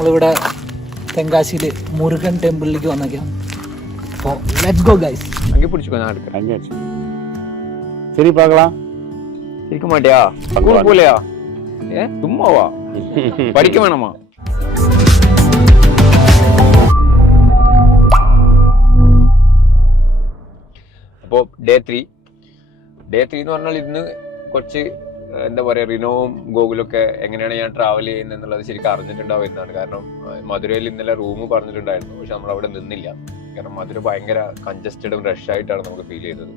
നമ്മളിവിടെ തെങ്കാശിയിൽ മുരുകൻ ടെമ്പിളിലേക്ക് വന്നേക്കാം അപ്പോൾ ലെറ്റ്സ് ഗോ ഗൈസ് அங்கே பிடிச்சிக்கோ நான் எடுக்கிறேன் அங்கேயாச்சு சரி பார்க்கலாம் இருக்க மாட்டியா ஸ்கூல் போலையா ஏ சும்மாவா படிக்க வேணாமா അപ്പോൾ ഡേ ത്രീ ഡേ ത്രീ എന്ന് പറഞ്ഞാൽ ഇന്ന് കുറച്ച് ഏഹ്, എന്താ പറയുക റിനോവും ഗോകുലൊക്കെ എങ്ങനെയാണ് ഞാൻ ട്രാവൽ ചെയ്യുന്നത് എന്നുള്ളത് ശരിക്കും അറിഞ്ഞിട്ടുണ്ടാവും എന്നാണ്. കാരണം മധുരയിൽ ഇന്നലെ റൂം പറഞ്ഞിട്ടുണ്ടായിരുന്നു. പക്ഷെ നമ്മൾ അവിടെ നിന്നില്ല. കാരണം മധുര ഭയങ്കര കൺജസ്റ്റഡും റഷ് ആയിട്ടാണ് നമുക്ക് ഫീൽ ചെയ്തത്.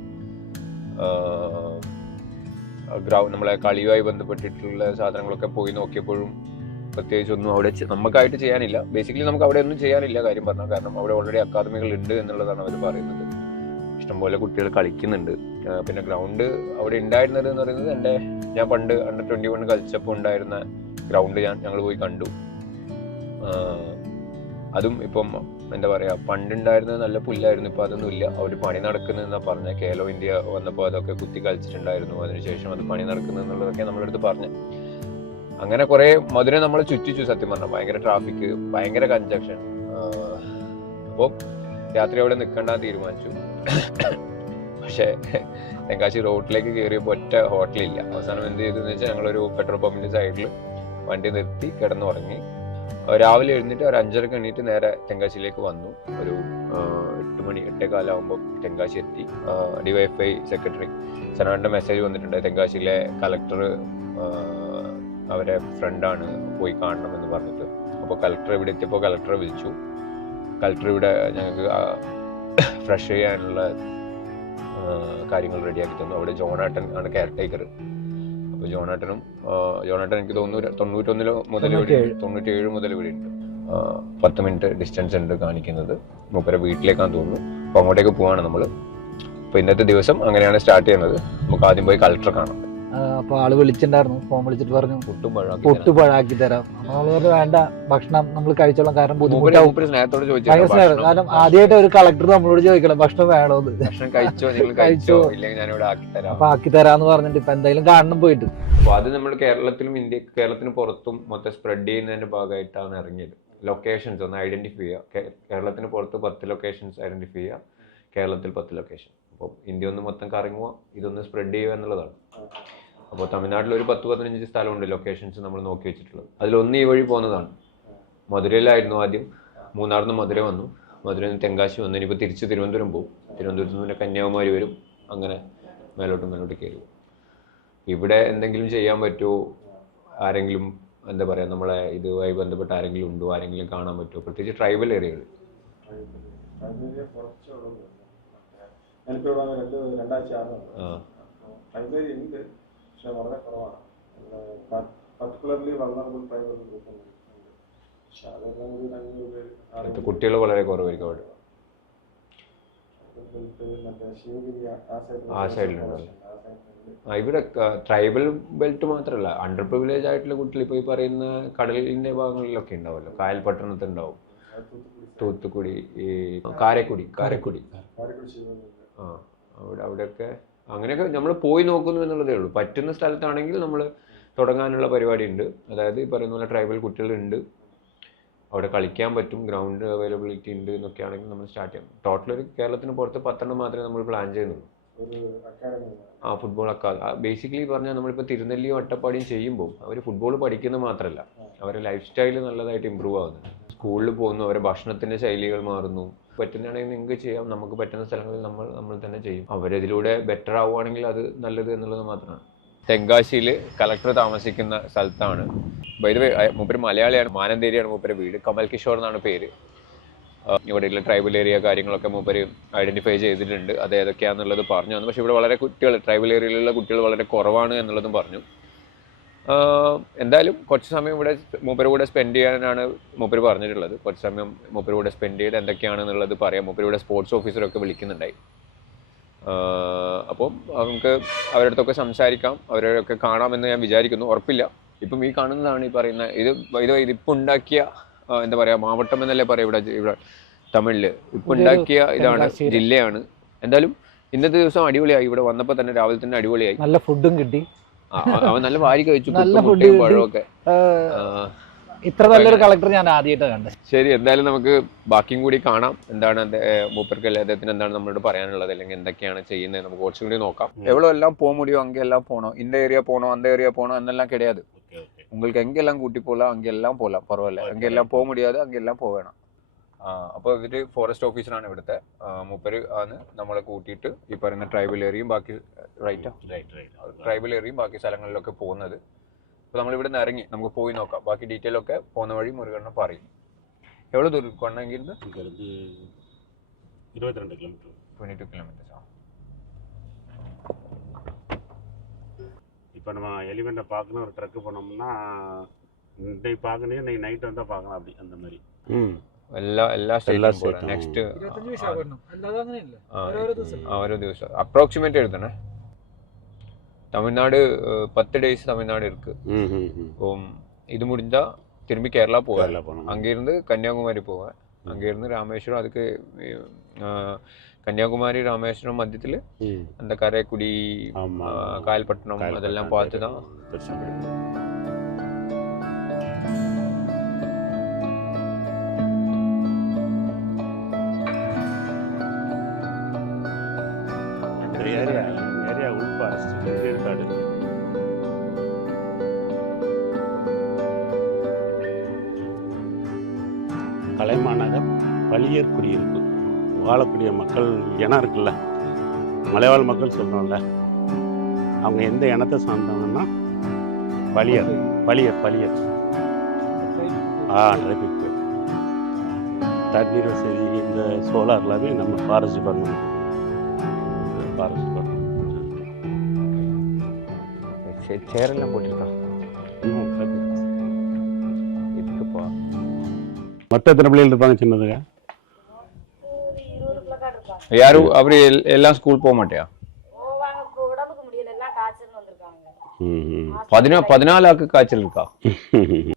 ഗ്രൗണ്ട് നമ്മളെ കളിയുമായി ബന്ധപ്പെട്ടിട്ടുള്ള സാധനങ്ങളൊക്കെ പോയി നോക്കിയപ്പോഴും പ്രത്യേകിച്ച് ഒന്നും അവിടെ നമുക്കായിട്ട് ചെയ്യാനില്ല. ബേസിക്കലി നമുക്ക് അവിടെ ഒന്നും ചെയ്യാനില്ല കാര്യം പറഞ്ഞാൽ. കാരണം അവിടെ ഓൾറെഡി അക്കാദമികൾ ഉണ്ട് എന്നുള്ളതാണ് അവർ പറയുന്നത്. ഇഷ്ടംപോലെ കുട്ടികൾ കളിക്കുന്നുണ്ട്. പിന്നെ ഗ്രൗണ്ട് അവിടെ ഉണ്ടായിരുന്നത് എന്ന് പറയുന്നത് എന്റെ ഞാൻ പണ്ട് അണ്ടർ ട്വന്റി വൺ കളിച്ചപ്പോൾ ഉണ്ടായിരുന്ന ഗ്രൗണ്ട് ഞാൻ ഞങ്ങൾ പോയി കണ്ടു. അതും ഇപ്പം എന്താ പറയുക പണ്ടുണ്ടായിരുന്നത് നല്ല പുല്ലായിരുന്നു ഇപ്പം അതൊന്നും ഇല്ല. അവർ പണി നടക്കുന്നതെന്നാണ് പറഞ്ഞ. കേലോ ഇന്ത്യ വന്നപ്പോൾ അതൊക്കെ കുത്തി കളിച്ചിട്ടുണ്ടായിരുന്നു. അതിനുശേഷം അത് പണി നടക്കുന്നു എന്നുള്ളതൊക്കെ നമ്മുടെ അടുത്ത് പറഞ്ഞു. അങ്ങനെ കുറേ മധുര നമ്മൾ ചുറ്റിച്ചു സത്യം പറഞ്ഞാൽ. ഭയങ്കര ട്രാഫിക് ഭയങ്കര കൺജക്ഷൻ അപ്പോൾ രാത്രി അവിടെ നിൽക്കണ്ടെന്ന് തീരുമാനിച്ചു. പക്ഷേ തെങ്കാശി റോഡിലേക്ക് കയറിയപ്പോൾ ഒറ്റ ഹോട്ടലില്ല. അവസാനം എന്ത് ചെയ്തു എന്ന് വെച്ചാൽ ഞങ്ങളൊരു പെട്രോൾ പമ്പിന്റെ സൈഡിൽ വണ്ടി നിർത്തി കിടന്നുറങ്ങി. രാവിലെ എഴുന്നിട്ട് ഒരു അഞ്ചരക്ക് എണീറ്റ് നേരെ തെങ്കാശിയിലേക്ക് വന്നു. ഒരു എട്ട് മണി എട്ടേ കാലാകുമ്പോൾ തെങ്കാശി എത്തി. ഡിവൈഎഫ്ഐ സെക്രട്ടറി സനാറിന്റെ മെസ്സേജ് വന്നിട്ടുണ്ട്. തെങ്കാശിയിലെ കലക്ടർ അവരെ ഫ്രണ്ടാണ് പോയി കാണണമെന്ന് പറഞ്ഞിട്ട്. അപ്പോൾ കലക്ടർ ഇവിടെ എത്തിയപ്പോൾ കലക്ടറെ വിളിച്ചു. കലക്ടർ ഇവിടെ ഞങ്ങൾക്ക് ഫ്രഷ് ചെയ്യാനുള്ള കാര്യങ്ങൾ റെഡിയാക്കി തന്നു. അവിടെ ജോണാട്ടൻ ആണ് കെയർ ടേക്കർ അപ്പോൾ ജോണാട്ടനും ജോണാട്ടൻ എനിക്ക് തോന്നുന്നു തൊണ്ണൂറ്റൊന്നിലോ മുതൽ ഇവിടെ തൊണ്ണൂറ്റേഴ്. മുതൽ ഇവിടെ ഉണ്ട്. പത്ത് മിനിറ്റ് ഡിസ്റ്റൻസ് ഉണ്ട് കാണിക്കുന്നത്. മൂപ്പരെ വീട്ടിലേക്കാന്ന് തോന്നുന്നു. അപ്പോൾ അങ്ങോട്ടേക്ക് പോവാണ് നമ്മൾ അപ്പോൾ ഇന്നത്തെ ദിവസം അങ്ങനെയാണ് സ്റ്റാർട്ട് ചെയ്യുന്നത്. നമുക്ക് ആദ്യം പോയി കൾച്ചർ കാണാം. അപ്പോൾ ആൾ വിളിച്ചിട്ടുണ്ടായിരുന്നു ഫോൺ വിളിച്ചിട്ട് പറഞ്ഞു പുട്ടും പഴാക്കി തരാം. നമ്മളൊരു വേണ്ട ഭക്ഷണം നമ്മൾ കഴിച്ചോളാം. കാരണം ബുദ്ധിമുട്ടാവും. കാരണം ആദ്യമായിട്ട് ഒരു കളക്ടർ നമ്മളോട് ചോദിക്കണം ഭക്ഷണം വേണോ? കഴിച്ചോ? അപ്പൊ ആക്കി തരാന്ന് പറഞ്ഞിട്ട് ഇപ്പൊ എന്തായാലും കാണണം പോയിട്ട്. അപ്പൊ അത് നമ്മൾ കേരളത്തിലും ഇന്ത്യ കേരളത്തിന് പുറത്തും മൊത്തം സ്പ്രെഡ് ചെയ്യുന്നതിന്റെ ഭാഗമായിട്ടാണ് ഇറങ്ങിയത്. ലൊക്കേഷൻസ് ഒന്ന് ഐഡന്റിഫൈ ചെയ്യുക. കേരളത്തിന് പുറത്ത് പത്ത് ലൊക്കേഷൻസ് ഐഡന്റിഫൈ ചെയ്യുക. കേരളത്തിൽ പത്ത് ലൊക്കേഷൻ അപ്പോൾ ഇന്ത്യ ഒന്ന് മൊത്തം കറങ്ങുക. ഇതൊന്ന് സ്പ്രെഡ് ചെയ്യുക എന്നുള്ളതാണ്. അപ്പോൾ തമിഴ്നാട്ടിൽ ഒരു പത്ത് പതിനഞ്ച് സ്ഥലമുണ്ട് ലൊക്കേഷൻസ് നമ്മൾ നോക്കി വെച്ചിട്ടുള്ളത്. അതിലൊന്ന് ഈ വഴി പോകുന്നതാണ്. മധുരയിലായിരുന്നു ആദ്യം. മൂന്നാറിൽ നിന്ന് മധുര വന്നു. മധുരയിൽ നിന്ന് തെങ്കാശി വന്നു. ഇനിയിപ്പോൾ തിരിച്ച് തിരുവനന്തപുരം പോകും. തിരുവനന്തപുരത്ത് നിന്ന് പിന്നെ കന്യാകുമാരി വരും. അങ്ങനെ മേലോട്ട് മേലോട്ട് കയറി പോകും. ഇവിടെ എന്തെങ്കിലും ചെയ്യാൻ പറ്റുമോ? ആരെങ്കിലും എന്താ പറയുക നമ്മളെ ഇതുമായി ബന്ധപ്പെട്ട് ആരെങ്കിലും ഉണ്ടോ? ആരെങ്കിലും കാണാൻ പറ്റുമോ? പ്രത്യേകിച്ച് ട്രൈബൽ ഏരിയകൾ ആ. പക്ഷെ വളരെ കുറവാണ്. പർട്ടിക്കുലർലി വളർന്നബിൾ ട്രൈബൽ ഗ്രൂപ്പ് ഉണ്ട് പക്ഷെ അതെല്ലാം ഒരു അഞ്ഞൂറ് പേര് കുട്ടികൾ വളരെ കുറവായിരിക്കും അവിടെ. ആ സൈഡിലുണ്ട്. ആ ഇവിടെ ട്രൈബൽ ബെൽറ്റ് മാത്രമല്ല അണ്ടർ പ്രിവിലേജ് ആയിട്ടുള്ള കുട്ടികൾ ഇപ്പോൾ ഈ പറയുന്ന കടലിന്റെ ഭാഗങ്ങളിലൊക്കെ ഉണ്ടാവുമല്ലോ. കായൽ പട്ടണത്തിൽ ഉണ്ടാവും തൂത്തുക്കുടി ഈ കാരക്കുടി കാരക്കുടി. ആ അവിടെ അവിടെയൊക്കെ അങ്ങനെയൊക്കെ നമ്മൾ പോയി നോക്കുന്നു എന്നുള്ളതേ ഉള്ളൂ. പറ്റുന്ന സ്ഥലത്താണെങ്കിൽ നമ്മൾ തുടങ്ങാനുള്ള പരിപാടി ഉണ്ട് അതായത് ഈ പറയുന്ന പോലെ ട്രൈബൽ കുട്ടികളുണ്ട്. അവിടെ കളിക്കാൻ പറ്റും. ഗ്രൗണ്ട് അവൈലബിലിറ്റി ഉണ്ട് എന്നൊക്കെ ആണെങ്കിൽ നമ്മൾ സ്റ്റാർട്ട് ചെയ്യണം ടോട്ടൽ ഒരു കേരളത്തിന് പുറത്ത് പത്തെണ്ണം മാത്രമേ നമ്മൾ പ്ലാൻ ചെയ്യുന്നുള്ളൂ. ആ ഫുട്ബോൾ അക്കാദമി ബേസിക്കലി പറഞ്ഞാൽ നമ്മളിപ്പോൾ തിരുനെല്ലിയും അട്ടപ്പാടിയും ചെയ്യുമ്പോൾ അവർ ഫുട്ബോൾ പഠിക്കുന്നത് മാത്രമല്ല അവരുടെ ലൈഫ് സ്റ്റൈൽ നല്ലതായിട്ട് ഇമ്പ്രൂവ് ആവുന്നു സ്കൂളിൽ പോകുന്നു അവരുടെ ഭക്ഷണത്തിന്റെ ശൈലികൾ മാറുന്നു. പറ്റുന്നതാണെങ്കിൽ നിങ്ങൾക്ക് ചെയ്യാം നമുക്ക് പറ്റുന്ന സ്ഥലങ്ങളിൽ നമ്മൾ നമ്മൾ തന്നെ ചെയ്യും. അവരതിലൂടെ ബെറ്റർ ആവുകയാണെങ്കിൽ അത് നല്ലത് എന്നുള്ളത് മാത്രമാണ്. തെങ്കാശിയിൽ കലക്ടർ താമസിക്കുന്ന സ്ഥലത്താണ്. വൈദ്യ മൂപ്പര് മലയാളിയാണ് മാനന്തേരിയാണ് മൂപ്പര് വീട്. കമൽ കിഷോർ എന്നാണ് പേര്. ഇവിടെയുള്ള ട്രൈബൽ ഏരിയ കാര്യങ്ങളൊക്കെ മൂപ്പര് ഐഡന്റിഫൈ ചെയ്തിട്ടുണ്ട്. അത് ഏതൊക്കെയാണെന്നുള്ളത് പറഞ്ഞു തന്നു. പക്ഷെ ഇവിടെ വളരെ കുട്ടികൾ ട്രൈബൽ ഏരിയയിലുള്ള കുട്ടികൾ വളരെ കുറവാണ് എന്നുള്ളതും പറഞ്ഞു. എന്തായാലും കുറച്ച് സമയം ഇവിടെ മൂപ്പര് കൂടെ സ്പെൻഡ് ചെയ്യാനാണ് മൂപ്പര് പറഞ്ഞിട്ടുള്ളത്. കുറച്ച് സമയം മൂപ്പര് കൂടെ സ്പെൻഡ് ചെയ്ത് എന്തൊക്കെയാണെന്നുള്ളത് പറയാം. മൂപ്പര് ഇവിടെ സ്പോർട്സ് ഓഫീസറൊക്കെ വിളിക്കുന്നുണ്ടായി. അപ്പം നമുക്ക് അവരുടെ അടുത്തൊക്കെ സംസാരിക്കാം. അവരൊക്കെ കാണാമെന്ന് ഞാൻ വിചാരിക്കുന്നു. ഉറപ്പില്ല. ഇപ്പം ഈ കാണുന്നതാണ് ഈ പറയുന്ന ഇത് ഇത് ഇതിപ്പോൾ ഉണ്ടാക്കിയ എന്താ പറയുക മാവട്ടം എന്നല്ലേ പറയാം ഇവിടെ ഇവിടെ തമിഴിൽ. ഇപ്പം ഉണ്ടാക്കിയ ഇതാണ് ജില്ലയാണ്. എന്തായാലും ഇന്നത്തെ ദിവസം അടിപൊളിയായി. ഇവിടെ വന്നപ്പോൾ തന്നെ രാവിലെ തന്നെ അടിപൊളിയായി. നല്ല ഫുഡും കിട്ടി. നല്ല വാരി നല്ല ഇത്ര നല്ലൊരു കളക്ടർ ഞാൻ ആദ്യമായിട്ട് കണ്ടത്. ശരി എന്തായാലും നമുക്ക് ബാക്കിയും കൂടി കാണാം. എന്താണ് മൂപ്പർക്ക് അദ്ദേഹത്തിന് എന്താണ് നമ്മളോട് പറയാനുള്ളത്? അല്ലെങ്കിൽ എന്തൊക്കെയാണ് ചെയ്യുന്നത്? നമുക്ക് കുറച്ചും കൂടി നോക്കാം. എവിടെ എല്ലാം പോകാൻ മുടിയോ അങ്ങേ എല്ലാം പോണോ? இந்த ഏരിയ പോണോ அந்த ഏരിയ പോണോ എന്നെല്ലാം കിടയാത്. ഉങ്ങൾക്ക് எங்கெல்லாம் കൂട്ടി போகலாம் அங்கெல்லாம் പോലാം பரவாயில்ல அங்கெல்லாம் போக മുടിയാതെ அங்கெல்லாம் പോവേണം. അപ്പോൾ ഇവർ ഫോറസ്റ്റ് ഓഫീസറാണ് ഇവിടുത്തെ. മൂപ്പര് ആണ് നമ്മളെ കൂട്ടിയിട്ട് ഈ പറയുന്ന ട്രൈബൽ ഏരിയയും ബാക്കി റൈറ്റാ ട്രൈബൽ ഏരിയയും ബാക്കി സ്ഥലങ്ങളിലൊക്കെ പോകുന്നത്. അപ്പോൾ നമ്മൾ ഇവിടെ നിന്ന് ഇറങ്ങി നമുക്ക് പോയി നോക്കാം. ബാക്കി ഡീറ്റെയിൽ ഒക്കെ പോകുന്ന വഴി മുരുകണ്ണ പറയും. എവിടെ ദൂരം കൊണ്ടെങ്കിൽ ഇരുപത്തിരണ്ട് കിലോമീറ്റർ ട്വന്റി ടു കിലോമീറ്റർസ് ആ இப்போ நம்ம எலிமெண்ட்டை பார்க்கணும் ஒரு ட்ரக்கு போனோம்னா இன்னைக்கு பார்க்கணும் இன்னைக்கு நைட்டு வந்தால் பார்க்கலாம் அப்படி அந்த மாதிரி ம் എല്ലാ എല്ലാ എല്ലാ സ്റ്റേറ്റും state ഉം. നെക്സ്റ്റ് ഇരുപത്തഞ്ച് വിശാഖപട്ടണം അല്ലാതെ അങ്ങനെയല്ല ആ, ഓരോരോ ദിവസം ആ, ഓരോ ദിവസം അപ്രോക്സിമേറ്റ് എഴുതണേ தமிழ்நாடு அஹ், பத்து டேஸ் தமிழ்நாடு இருக்கு ம் ம் ம் இப்போ இது முடிஞ்சா திரும்பி கேரளா போவேன் கேரளா போகணும் அங்கிருந்து கன்னியாகுமரி போவேன் அங்கிருந்து ராமேஸ்வரம் அதுக்கு அஹ், கன்னியாகுமரி ராமேஸ்வரம் மத்தியத்தில் ம் அந்த கரைக்குடி ஆமாம் அஹ், காயல்பட்டினம் அதெல்லாம் பார்த்து தான் பழியர் குடியிருப்பு. வாழக்கூடிய மக்கள் இனம் இருக்குல்ல. மலைவாழ் மக்கள் சொல்கிறோம்ல அவங்க எந்த இனத்தை சார்ந்தவங்கன்னா பழியர் பழியர் பழியர் ஆ ட்ரைபிக் தண்ணீர் வசதி இந்த சோலார் எல்லாமே நம்ம ஃபாரஸ்ட் டிபார்ட்மெண்ட் ஃபாரஸ்ட் டிபார்ட்மெண்ட் சேரெல்லாம் மொத்தம் எத்தனை பிள்ளைகள் இருப்பாங்க சின்னதுங்க? யாரும் எல்- எல்லாம் ஸ்கூல் போக மாட்டியா? போவாங்க இப்போ உடம்புக்கு முடியல எல்லாம் காய்ச்சல்னு வந்திருக்காங்க. பதினா பதினாலாக்கு காய்ச்சல் இருக்கா?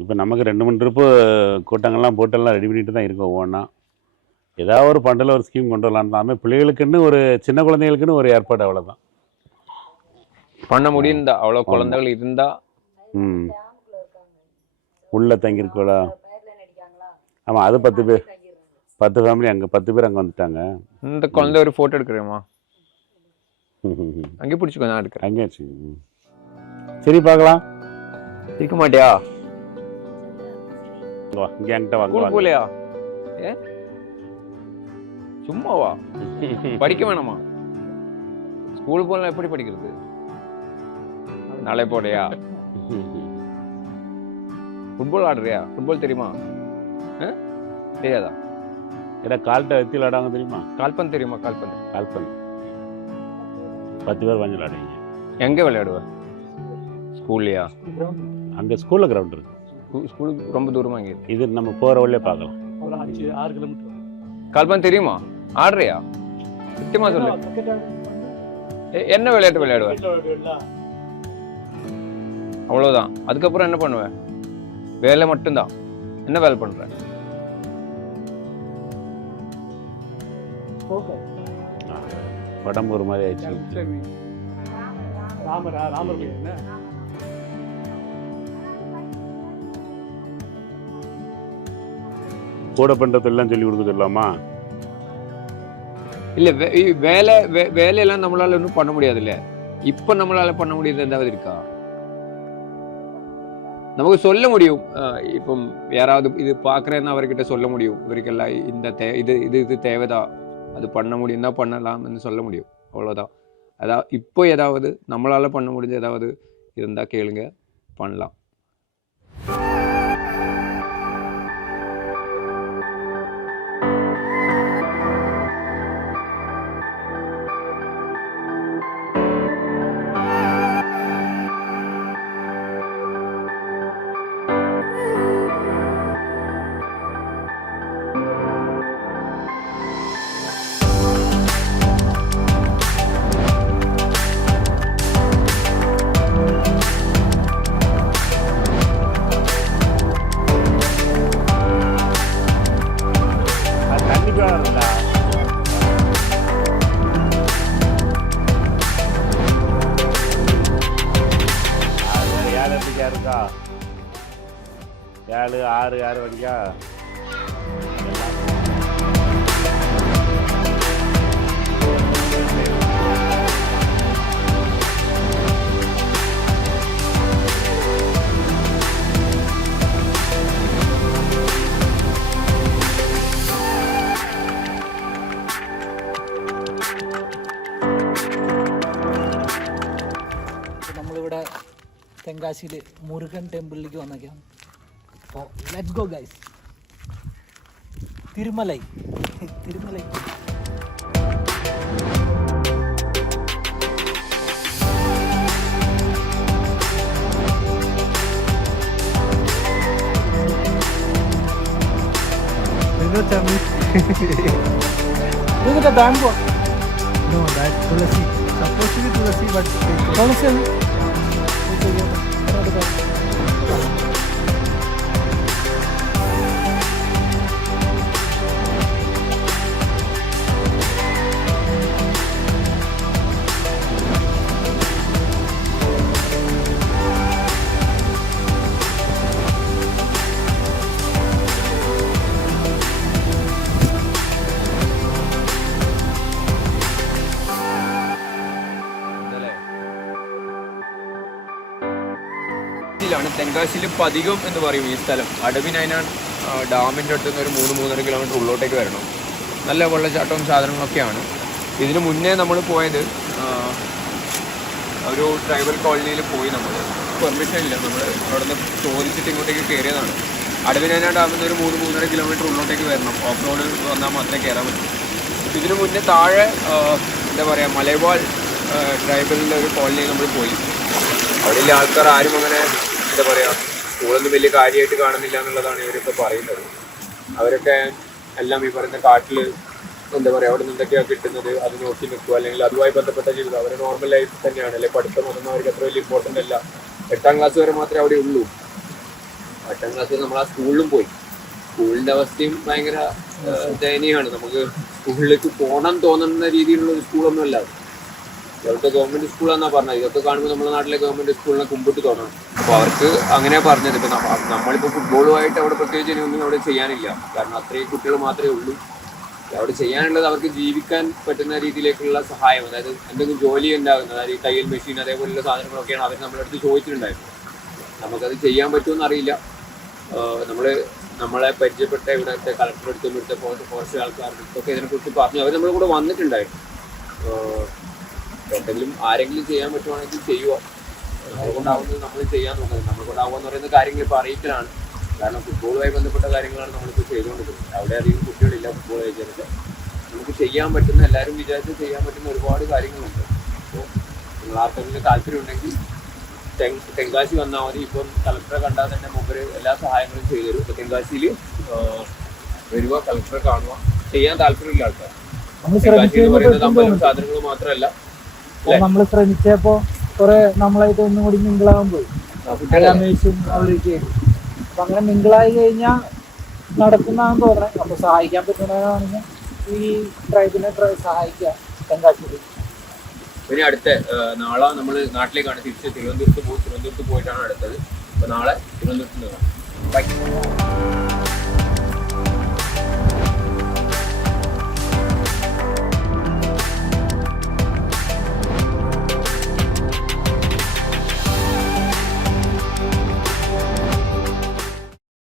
இப்போ நமக்கு ரெண்டு மூணு ட்ரிப்பு கூட்டங்கள்லாம் போட்டெல்லாம் ரெடி பண்ணிட்டு தான் இருக்கோம் ஒவ்வொன்றா ஏதாவது ஒரு பண்டில் ஒரு ஸ்கீம் கொண்டு வரலான்னு பிள்ளைகளுக்குன்னு ஒரு சின்ன குழந்தைகளுக்குன்னு ஒரு ஏற்பாடு அவ்வளோதான் பண்ண முடியுந்தா அவ்வளவு குழந்தைகள் இருந்தா? ம். உள்ளே அடிக்காங்களா ஆமாம் அது பத்து பேர். பத்து ஃபேமிலி அங்கே பத்து பேர் அங்கே வந்துட்டாங்க. இந்த குழந்தை ஒரு போட்டோ எடுக்கிறேம்மா. அங்கே பிடிச்சிக்கோ நான் எடுக்கிறேன். அங்கே. சரி பார்க்கலாம். இருக்க மாட்டியா? வா இங்கே என்கிட்ட வாங்க போலையா ஏ? சும்மாவா? படிக்க வேணாமா? ஸ்கூல் போலாம் எப்படி படிக்கிறது? நாளை போடையா ஃபுட்பால் ஆடுறியா? ஃபுட்பால் தெரியுமா? தெரியாதா? ஏடா கால்கிட்ட எத்தி விளாடாங்க தெரியுமா? கால்பந்து தெரியுமா கால்பந்து? கால்பந்து. பத்து பேர் வாங்கி விளாடுவீங்க எங்க விளையாடுவ? ஸ்கூல்லையா? அங்கே ஸ்கூலில் கிரவுண்ட் இருக்கு. ஸ்கூ- ஸ்கூலுக்கு ரொம்ப தூரமா இங்க இருக்கு. இது நம்ம போகிற வழியே பார்க்கலாம். அஞ்சு ஆறு கிலோமீட்டர். கால்பந்து தெரியுமா? ஆடுறியா? சத்தியமா சொல்லு. என்ன விளையாட்டு விளையாடுவ? அவ்வளவுதான். அதுக்கப்புறம் என்ன பண்ணுவ? வேலை மட்டும்தான். என்ன வேலை உடம்பு ஒரு மாதிரி ஆயிடுச்சு. ராமர் ராமர் என்ன? கூட பண்ணுறதெல்லாம் சொல்லி கொடுக்க சொல்லலாமா? இல்ல வேலை வேலையெல்லாம் நம்மளால ஒன்றும் பண்ண முடியாது இல்ல இப்ப நம்மளால பண்ண முடியாது ஏதாவது இருக்கா? நமக்கு சொல்ல முடியும். இப்போ யாராவது இது பாக்குறேன்னு அவர்கிட்ட சொல்ல முடியும். இவருக்கெல்லாம் இந்த தே இது இது இது தேவைதான். அது பண்ண முடியும்னா பண்ணலாம்னு சொல்ல முடியும். அவ்வளோதான் அதாவது இப்போ ஏதாவது நம்மளால் பண்ண முடிஞ்ச ஏதாவது இருந்தால் கேளுங்க. பண்ணலாம். തെങ്കാശിയിൽ മുരുകൻ ടെമ്പിളിലേക്ക് വന്നേക്കാം അപ്പോൾ let's go guys Thirumalai. Thirumalai. ഇതിന്റെ ബാങ്കോ No, that Tulasi. Supposed to be Tulasi, but തുളസി ാണ് തെങ്കാശിയിൽ പതികം എന്ന് പറയും ഈ സ്ഥലം. അടവിനയനാട് ഡാമിന്റെ അടുത്ത് നിന്ന് ഒരു മൂന്ന് മൂന്നര കിലോമീറ്റർ ഉള്ളോട്ടേക്ക് വരണം. നല്ല വെള്ളച്ചാട്ടവും സാധനങ്ങളൊക്കെയാണ്. ഇതിന് മുന്നേ നമ്മൾ പോയത് ഒരു ട്രൈബൽ കോളനിയിൽ പോയി നമ്മൾ പെർമിഷൻ ഇല്ല. നമ്മൾ അവിടെ നിന്ന് ചോദിച്ചിട്ട് ഇങ്ങോട്ടേക്ക് കയറിയതാണ്. അടവിനയനാട് ഡാമിൽ നിന്ന് ഒരു മൂന്ന് മൂന്നര കിലോമീറ്റർ ഉള്ളോട്ടേക്ക് വരണം. ഓഫ് റോഡ് വന്നാൽ മാത്രമേ കയറാൻ പറ്റൂ. ഇതിനു മുന്നേ താഴെ എന്താ പറയുക മലബാർ ട്രൈബലിന്റെ ഒരു കോളനിയിൽ നമ്മൾ പോയി. അവിടെയുള്ള ആൾക്കാർ ആരും അങ്ങനെ എന്താ പറയുക സ്കൂളൊന്നും വലിയ കാര്യമായിട്ട് കാണുന്നില്ല എന്നുള്ളതാണ് ഇവരൊക്കെ പറയുന്നത്. അവരൊക്കെ എല്ലാം ഈ പറയുന്ന കാട്ടിൽ എന്താ പറയുക അവിടെ നിന്ന് കിട്ടുന്നത് അത് നോക്കി നിൽക്കുക. അല്ലെങ്കിൽ അതുമായി ബന്ധപ്പെട്ട ജീവിതം. അവരെ നോർമൽ ലൈഫ് തന്നെയാണ്. അല്ലെങ്കിൽ പഠിത്തം അതൊന്നും അവർക്ക് അത്ര വലിയ ഇമ്പോർട്ടന്റ് അല്ല. എട്ടാം ക്ലാസ് വരെ മാത്രമേ അവിടെ ഉള്ളൂ. എട്ടാം ക്ലാസ്സിൽ നമ്മൾ ആ സ്കൂളിലും പോയി. സ്കൂളിന്റെ അവസ്ഥയും ഭയങ്കര ദയനീയമാണ്. നമുക്ക് സ്കൂളിലേക്ക് പോകണം തോന്നുന്ന രീതിയിലുള്ള ഒരു സ്കൂളൊന്നും അല്ല ഇതൊക്കെ ഇവിടുത്തെ ഗവൺമെന്റ് സ്കൂളാന്നാ പറഞ്ഞത്. ഇതൊക്കെ കാണുമ്പോൾ നമ്മുടെ നാട്ടിലെ ഗവൺമെന്റ് സ്കൂളിനെ കുമ്പിട്ട് തോന്നണം. അപ്പൊ അവർക്ക് അങ്ങനെ പറഞ്ഞത്. ഇപ്പൊ നമ്മ- നമ്മളിപ്പോ ഫുട്ബോളുമായിട്ട് അവിടെ പ്രത്യേകിച്ച് ഇനി ഒന്നും അവിടെ ചെയ്യാനില്ല. കാരണം അത്രയും കുട്ടികൾ മാത്രമേ ഉള്ളൂ. അവിടെ ചെയ്യാനുള്ളത് അവർക്ക് ജീവിക്കാൻ പറ്റുന്ന രീതിയിലേക്കുള്ള സഹായം അതായത് എന്തെങ്കിലും ജോലി ഉണ്ടാകുന്നത് അതായത് ഈ തയ്യൽ മെഷീൻ അതേപോലെയുള്ള സാധനങ്ങളൊക്കെയാണ് അവർ നമ്മുടെ അടുത്ത് ചോദിച്ചിട്ടുണ്ടായിരുന്നത്. നമുക്കത് ചെയ്യാൻ പറ്റുമെന്ന് അറിയില്ല നമ്മൾ നമ്മളെ പരിചയപ്പെട്ട ഇവിടുത്തെ കളക്ടർ അടുത്തും ഇവിടുത്തെ ഫോറസ്റ്റ് ആൾക്കാരുടെ അടുത്തൊക്കെ ഇതിനെക്കുറിച്ച് പറഞ്ഞു. അവർ നമ്മുടെ കൂടെ വന്നിട്ടുണ്ടായിരുന്നു. എന്തെങ്കിലും ആരെങ്കിലും ചെയ്യാൻ പറ്റുവാണെങ്കിൽ ചെയ്യുക നമ്മളെ കൊണ്ടാവുന്നത് നമ്മൾ ചെയ്യാൻ നോക്കുന്നത്. നമ്മളെ കൊണ്ടാവുക പറയുന്ന കാര്യങ്ങൾ ഇപ്പോൾ അറിയിക്കലാണ്. കാരണം ഫുട്ബോളുമായി ബന്ധപ്പെട്ട കാര്യങ്ങളാണ് നമ്മളിപ്പോൾ ചെയ്തുകൊണ്ടിരിക്കുന്നത്. അവിടെ അധികം കുട്ടികളില്ല ഫുട്ബോൾ കഴിച്ചത് നമുക്ക് ചെയ്യാൻ പറ്റുന്ന എല്ലാവരും വിചാരിച്ച് ചെയ്യാൻ പറ്റുന്ന ഒരുപാട് കാര്യങ്ങളുണ്ട്. അപ്പോൾ നിങ്ങൾ ആർക്കെങ്കിലും താല്പര്യം ഉണ്ടെങ്കിൽ തെങ് തെങ്കാശി വന്നാൽ മതി. ഇപ്പം കളക്ടറെ കണ്ടാൽ തന്നെ മുമ്പ് എല്ലാ സഹായങ്ങളും ചെയ്തു തരും. ഇപ്പം തെങ്കാശിയിൽ വരിക കളക്ടറെ കാണുക ചെയ്യാൻ താല്പര്യമില്ല ആൾക്കാർ നമ്മൾ തെങ്കാശി എന്ന് പറയുന്നത് അമ്പലം സാധനങ്ങൾ മാത്രമല്ല? നമ്മൾ ശ്രമിച്ചപ്പോ കുറെ നമ്മളായിട്ട് ഒന്നും കൂടി മിങ്കിളാകാൻ പോയി. രമേശും അവരൊക്കെ അപ്പൊ അങ്ങനെ മിങ്കിളായി കഴിഞ്ഞാൽ നടക്കുന്നതാണെന്ന് തോന്നണേ. അപ്പൊ സഹായിക്കാൻ പറ്റുന്നതാണെങ്കിൽ ഈ ട്രൈബിനെ ട്രൈ സഹായിക്കുക. തെങ്കാശി ഇനി അടുത്ത നാളെ നമ്മൾ നാട്ടിലേക്കാണ് തിരിച്ച് തിരുവനന്തപുരത്ത് പോയി തിരുവനന്തപുരത്ത് പോയിട്ടാണ് അടുത്തത്. അപ്പൊ നാളെ തിരുവനന്തപുരത്ത് നിന്ന് ബൈ